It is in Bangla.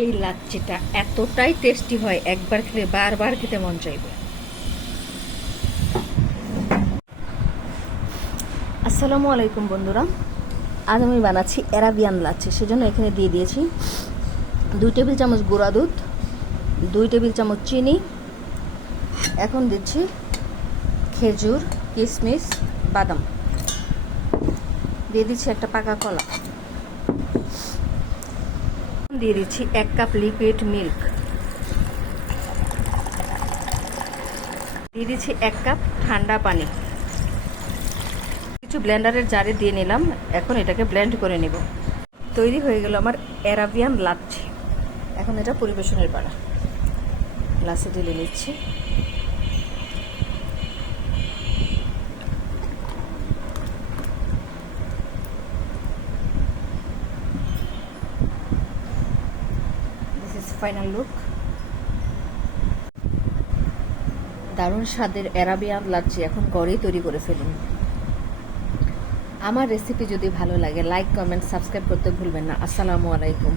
এই লাচ্ছিটা এতটাই টেস্টি হয়, একবার খেলে বারবার খেতে মন চাইবে। আসসালামু আলাইকুম বন্ধুরা, আজ আমি বানাচ্ছি অ্যারাবিয়ান লাচ্ছি। সেজন্য এখানে দিয়ে দিয়েছি 2 টেবিল চামচ গুঁড়া দুধ, 2 টেবিল চামচ চিনি, এখন দিচ্ছি খেজুর, কিশমিশ, বাদাম, দিয়ে দিচ্ছি একটা পাকা কলা, দিয়ে দিচ্ছি 1 কাপ লিকুইড মিল্ক, দিয়ে দিচ্ছি 1 কাপ ঠান্ডা পানি। কিছু ব্লেন্ডারের জারে দিয়ে নিলাম। এখন এটাকে ব্লেন্ড করে নেব। তৈরি হয়ে গেল আমার অ্যারাবিয়ান লাচ্ছি। এখন এটা পরিবেশনের পালা। গ্লাসে ঢেলে নিচ্ছি। This is final look. দারুণ স্বাদের অ্যারাবিয়ান লাচ্ছি এখন ঘরেই তৈরি করে ফেলুন। আমার রেসিপি যদি ভালো লাগে লাইক, কমেন্ট, সাবস্ক্রাইব করতে ভুলবেন না। আসসালামু আলাইকুম।